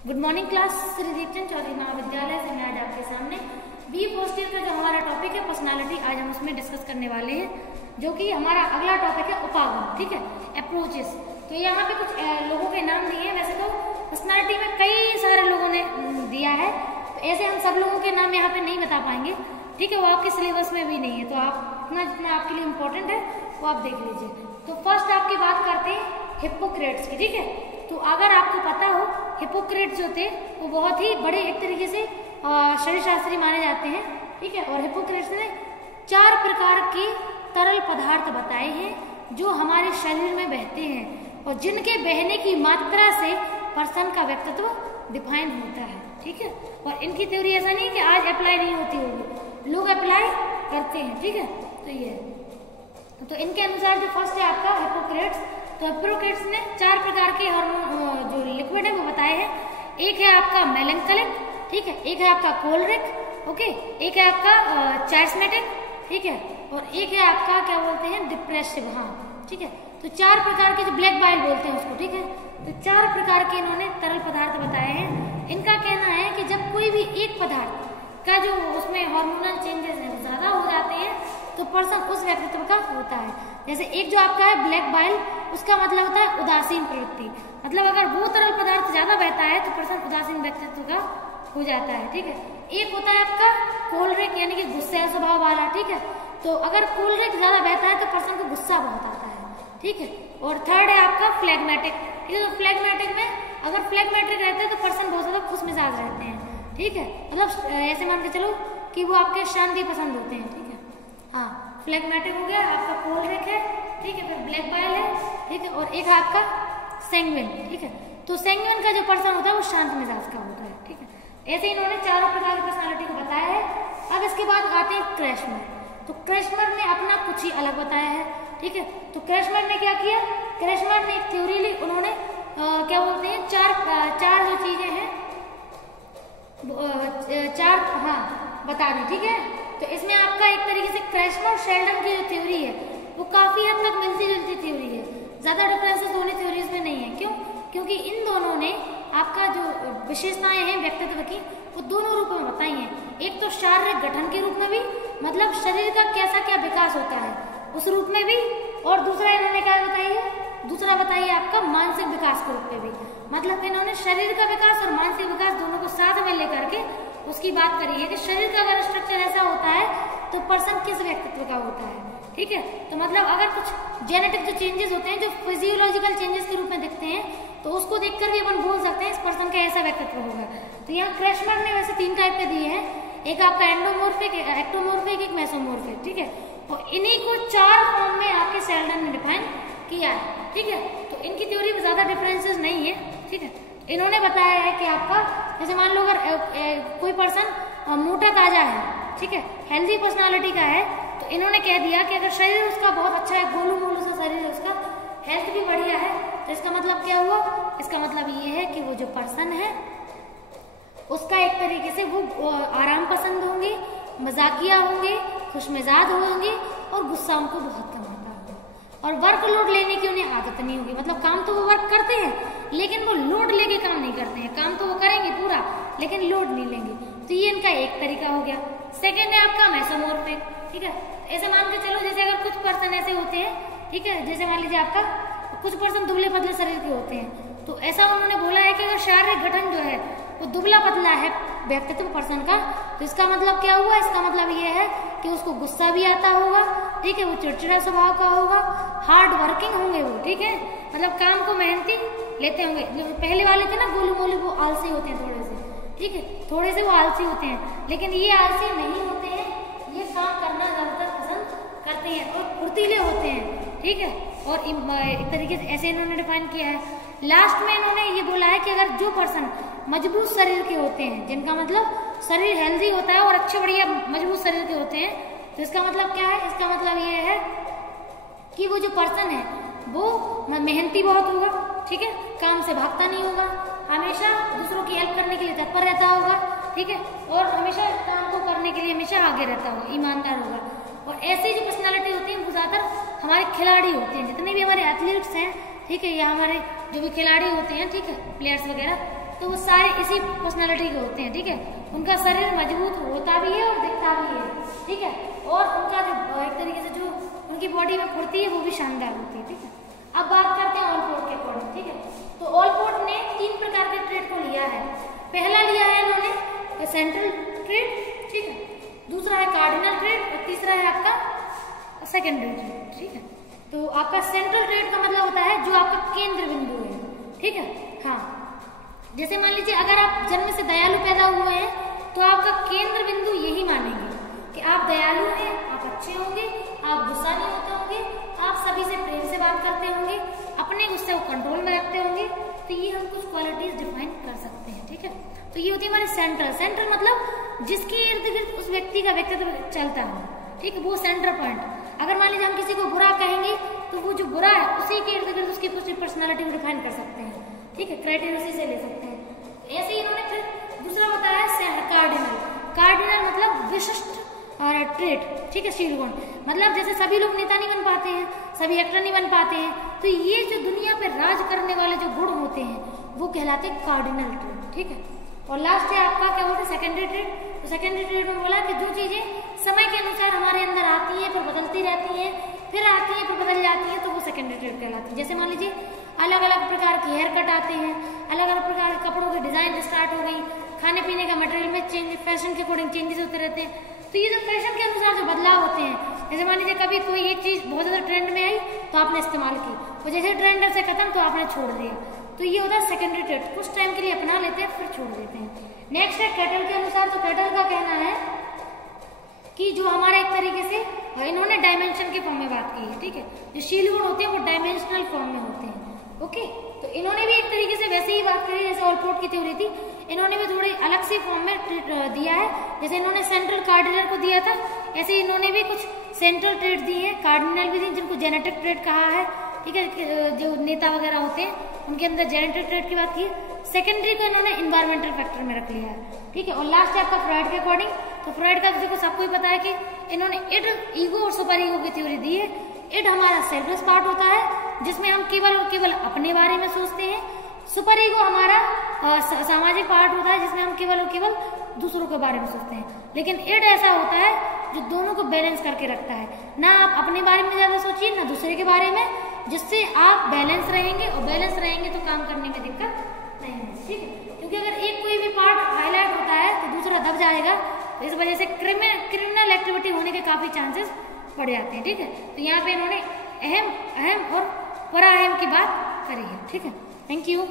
Good morning class. Shri Deepchand Chaudhary महाविद्यालय से मैं आज आपके सामने बी फर्स्ट ईयर का जो हमारा टॉपिक है पर्सनालिटी, आज हम उसमें डिस्कस करने वाले हैं, जो कि हमारा अगला टॉपिक है उपागम। ठीक है, अप्रोचेस। तो यहाँ पे कुछ लोगों के नाम दिए हैं। वैसे तो पर्सनालिटी में कई सारे लोगों ने दिया है, तो ऐसे हम सब लोगों के नाम यहाँ पे नहीं बता पाएंगे। ठीक है, वो आपके सिलेबस में भी नहीं है, तो आप इतना जितना आपके लिए इम्पोर्टेंट है वो आप देख लीजिए। तो फर्स्ट आपकी बात करते हैं हिप्पोक्रेट्स की। ठीक है, तो अगर आपको पता हो हिप्पोक्रेट्स जो थे वो बहुत ही बड़े एक तरीके से शरीर शास्त्री माने जाते हैं। ठीक है, और हिप्पोक्रेट्स ने 4 प्रकार के तरल पदार्थ बताए हैं जो हमारे शरीर में बहते हैं और जिनके बहने की मात्रा से पर्सन का व्यक्तित्व डिफाइन होता है। ठीक है, और इनकी थ्योरी ऐसा नहीं कि आज अप्लाई नहीं होती होगी, लोग अप्लाई करते हैं। ठीक है, तो ये तो इनके अनुसार जो फर्स्ट है आपका हिप्पोक्रेट्स, तो हिप्पोक्रेट्स ने 4 प्रकार के हार्मोन जो लिक्विड है वो बताए हैं। एक है आपका मेलेंकोलिक, ठीक है, एक है आपका कोलरिक, ओके, एक है आपका चारिस्मेटिक, ठीक है, और एक है आपका क्या बोलते हैं डिप्रेसिव। हाँ, ठीक है, तो 4 प्रकार के जो ब्लैक बाइल बोलते हैं उसको। ठीक है, तो 4 प्रकार के इन्होंने तरल पदार्थ बताए हैं। इनका कहना है कि जब कोई भी एक पदार्थ का जो उसमें हार्मोनल चेंजेस है वो ज्यादा हो जाते हैं तो पर्सन उस व्यक्तित्व का होता है। जैसे एक जो आपका है ब्लैक बाइल, उसका मतलब होता है उदासीन प्रवृत्ति, मतलब अगर वो तरल पदार्थ ज्यादा बहता है तो पर्सन उदासीन व्यक्तित्व का हो जाता है। ठीक है, एक होता है आपका कोलरिक यानी कि गुस्सा स्वभाव वाला। ठीक है, तो अगर कोलरिक ज्यादा बहता है तो पर्सन को गुस्सा बहुत आता है। ठीक है, और थर्ड है आपका फ्लेगमेटिक। ठीक है, तो फ्लेगमेटिक में अगर फ्लेगमेटिक रहते हैं तो पर्सन बहुत ज्यादा खुश मिजाज रहते हैं। ठीक है, मतलब ऐसे मान के चलो कि वो आपके शांति पसंद होते हैं। ठीक है, हाँ, फ्लेगमेटिक हो गया, आपका कोलरिक है, ठीक है, फिर ब्लैक बाइल है, ठीक है, और एक है आपका सैंग्विन। ठीक है, तो सैंग्विन का जो पर्सन होता है वो शांत मिजाज का होता है। ठीक है, ऐसे इन्होंने 4 प्रकार की पर्सनालिटी को बताया है। अब इसके बाद आते हैं क्रैशमर। तो क्रैशमर ने अपना कुछ ही अलग बताया है। ठीक है, तो क्रैशमर ने क्या किया, क्रैशमर ने एक थ्योरी ली। उन्होंने क्या बोलते हैं चार जो चीजें हैं 4 बता दी। ठीक है, तो इसमें आपका एक तरीके से क्रैशमर शेल्डन की जो थ्योरी है वो काफी हद तक मिलती जुलती थ्योरी है, ज्यादा डिफरेंसेस दोनों थ्योरीज में नहीं है। क्यों? क्योंकि इन दोनों ने आपका जो विशेषताएं हैं व्यक्तित्व की वो दोनों रूपों में बताई हैं। एक तो शारीरिक गठन के रूप में भी, मतलब शरीर का कैसा क्या विकास होता है उस रूप में भी, और दूसरा इन्होंने क्या बताई है, दूसरा बताइए आपका मानसिक विकास के रूप में भी। मतलब इन्होंने शरीर का विकास और मानसिक विकास दोनों को साथ में लेकर के उसकी बात करी है कि शरीर का अगर स्ट्रक्चर ऐसा होता है तो पर्सन किस व्यक्तित्व का होता है। ठीक है, तो मतलब अगर कुछ जेनेटिक जो चेंजेस होते हैं जो फिजियोलॉजिकल चेंजेस के रूप में दिखते हैं तो उसको देखकर भी अपन बोल सकते हैं इस पर्सन का ऐसा व्यक्तित्व होगा। तो यहाँ क्रैशमर ने वैसे 3 टाइप के दिए हैं, एक आपका एंडोमॉर्फिक, एक्टोमॉर्फिक, एक मेसोमॉर्फिक। ठीक है, और इन्हीं को 4 फॉर्म में आपके शेल्डन ने डिफाइन किया है। ठीक है, तो इनकी थ्योरी में ज्यादा डिफरेंसेस नहीं है। ठीक है, इन्होंने बताया है कि आपका जैसे मान लो अगर कोई पर्सन मोटा ताजा है, ठीक है, हेल्दी पर्सनालिटी का है, तो इन्होंने कह दिया कि अगर शरीर उसका बहुत अच्छा है, गोलू मोलू सा शरीर है उसका, हेल्थ भी बढ़िया है, तो इसका मतलब क्या हुआ, इसका मतलब ये है कि वो जो पर्सन है उसका एक तरीके से वो आराम पसंद होंगे, मजाकिया होंगे, खुशमिजाज होंगे और गुस्सा उनको बहुत कम आता होगा, और वर्कलोड लेने की उन्हें आदत नहीं होगी। मतलब काम तो वो वर्क करते हैं लेकिन वो लोड लेके काम नहीं करते हैं, काम तो वो करेंगे पूरा लेकिन लोड नहीं लेंगे। तो ये इनका एक तरीका हो गया। सेकेंड है आपका मेसोमॉर्फिक। ठीक है, ऐसे मान के चलो जैसे अगर कुछ पर्सन ऐसे होते हैं, ठीक है, जैसे मान लीजिए आपका कुछ पर्सन दुबले पतले शरीर के होते हैं, तो ऐसा उन्होंने बोला है कि अगर शारीरिक गठन जो है वो दुबला पतला है व्यक्तित्व पर्सन का, तो इसका मतलब क्या हुआ, इसका मतलब ये है कि उसको गुस्सा भी आता होगा, ठीक है, वो चिड़चिड़ा स्वभाव का होगा, हार्ड वर्किंग होंगे वो। ठीक है, मतलब काम को मेहनती लेते होंगे। जो पहले वाले थे ना गोलू मोलू, वो आलसी होते हैं थोड़े से। ठीक है, थोड़े से वो आलसी होते हैं, लेकिन ये आलसी नहीं होते हैं, ये काम करना ज्यादातर पसंद करते हैं और फुर्तीले होते हैं। ठीक है, और एक तरीके से ऐसे इन्होंने डिफाइन किया है। लास्ट में इन्होंने ये बोला है कि अगर जो पर्सन मजबूत शरीर के होते हैं, जिनका मतलब शरीर हेल्दी होता है और अच्छे बढ़िया मजबूत शरीर के होते हैं, तो इसका मतलब क्या है, इसका मतलब ये है कि वो जो पर्सन है वो मेहनती बहुत होगा। ठीक है, काम से भागता नहीं होगा, हमेशा दूसरों की हेल्प करने के लिए तत्पर रहता होगा। ठीक है, और हमेशा काम को करने के लिए हमेशा आगे रहता होगा, ईमानदार होगा। और ऐसी जो पर्सनालिटी होती है वो ज्यादातर हमारे खिलाड़ी होते हैं, जितने भी हमारे एथलीट्स हैं, ठीक है, या हमारे जो भी खिलाड़ी होते हैं, ठीक है, प्लेयर्स वगैरह, तो वो सारे इसी पर्सनालिटी के होते हैं, ठीक है। उनका शरीर मजबूत होता भी है और दिखता भी है, ठीक है। और उनका जो एक तरीके से जो उनकी बॉडी में फुर्ती है वो भी शानदार होती है, ठीक है। अब बात करते हैं ऑलपोर्ट के अकॉर्डिंग, ठीक है। तो ऑलपोर्ट ने 3 प्रकार के ट्रेड को लिया है। पहला लिया है इन्होंने सेंट्रल ट्रेड, ठीक है। दूसरा है कार्डिनल ट्रेड और तीसरा है आपका सेकेंडरी ट्रेड, ठीक है। तो आपका सेंट्रल ट्रेड का मतलब होता है जो आपका केंद्र बिंदु है, ठीक है। हाँ, जैसे मान लीजिए अगर आप जन्म से दयालु पैदा हुए हैं तो आपका केंद्र बिंदु यही मानेंगे कि आप दयालु हैं, आप अच्छे होंगे, आप गुस्सा नहीं होते होंगे, आप सभी से प्रेम से बात करते होंगे, अपने गुस्से को कंट्रोल में रखते होंगे। तो ये हम कुछ क्वालिटीज डिफाइन कर सकते हैं, ठीक है। तो ये होती है हमारे सेंट्रल। सेंट्रल मतलब जिसके इर्द गिर्द उस व्यक्ति का व्यक्तित्व चलता हो, ठीक है, वो सेंटर पॉइंट। अगर मान लीजिए हम किसी को बुरा कहेंगे तो वो जो बुरा है उसी के इर्द गिर्द उसकी पूरी पर्सनैलिटी को डिफाइन कर सकते हैं, ठीक है, क्राइटेरिया उसी से ले सकते हैं। ऐसे ही इन्होंने फिर दूसरा बताया कार्डिनल। कार्डिनल मतलब विशिष्ट और ट्रेट, ठीक है, शील गुण। मतलब जैसे सभी लोग नेता नहीं बन पाते हैं, सभी एक्टर नहीं बन पाते हैं, तो ये जो दुनिया पे राज करने वाले जो गुण होते हैं वो कहलाते हैं कार्डिनल ट्रेट, ठीक है। और लास्ट है आपका क्या बोलते हैं सेकेंडरी ट्रेट। तो सेकेंडरी ट्रेट में बोला कि जो चीजें समय के अनुसार हमारे अंदर आती है फिर बदलती रहती है, फिर आती है फिर बदल जाती है, तो वो सेकेंडरी ट्रेट कहलाती है। जैसे मान लीजिए अलग अलग प्रकार के हेयर कट आते हैं, अलग अलग प्रकार के कपड़ों की डिजाइन स्टार्ट हो गई, खाने पीने का मटेरियल में चेंज, फैशन के अकॉर्डिंग चेंजेस होते रहते हैं। तो ये जो फैशन के अनुसार जो बदलाव होते हैं, जैसे मान लीजिए कभी कोई एक चीज बहुत ज्यादा ट्रेंड में आई तो आपने इस्तेमाल की, और जैसे ट्रेंड से खत्म तो आपने छोड़ दिया, तो ये होता है सेकेंडरी ट्रेड। कुछ टाइम के लिए अपना लेते हैं फिर छोड़ देते हैं। नेक्स्ट है कैटल के अनुसार। तो कैटल का कहना है कि जो हमारा एक तरीके से इन्होंने डायमेंशन के फॉर्म में बात की है, ठीक है। जो शील गुण होते हैं वो डायमेंशनल फॉर्म में होते हैं, ओके। तो इन्होंने भी एक तरीके से वैसे ही बात करी जैसे ऑलपोर्ट की थ्योरी थी, इन्होंने भी थोड़ी अलग सी फॉर्म में दिया है। जैसे इन्होंने सेंट्रल कार्डिनल को दिया था, ऐसे इन्होंने भी कुछ सेंट्रल ट्रेड दिए हैं, कार्डिनल भी दिए जिनको जेनेटिक ट्रेड कहा है, ठीक है। जो नेता वगैरह होते हैं उनके अंदर जेनेटिक ट्रेड की बात की है। सेकेंडरी को इन्होंने इन्वायरमेंटल फैक्टर में रख लिया है, ठीक है। और लास्ट है आपका फ्रॉइड के अकॉर्डिंग। तो फ्रॉइड का देखो सबको ही पता है कि इन्होंने इड, ईगो और सुपर ईगो की थ्योरी दी है। इड हमारा सेल्फलेस पार्ट होता है जिसमें हम केवल और केवल अपने बारे में सोचते हैं। सुपर ईगो हमारा सामाजिक पार्ट होता है जिसमें हम केवल और केवल दूसरों के बारे में सोचते हैं। लेकिन इड ऐसा होता है जो दोनों को बैलेंस करके रखता है, ना आप अपने बारे में ज्यादा सोचिए ना दूसरे के बारे में, जिससे आप बैलेंस रहेंगे, और बैलेंस रहेंगे तो काम करने में दिक्कत नहीं होगी, ठीक है। क्योंकि अगर एक कोई भी पार्ट हाईलाइट होता है तो दूसरा दब जाएगा, तो इस वजह से क्रिमिनल एक्टिविटी होने के काफी चांसेस बढ़ जाते हैं, ठीक है। तो यहाँ पे इन्होंने अहम और पराअहम की बात करी है, ठीक है। Thank you.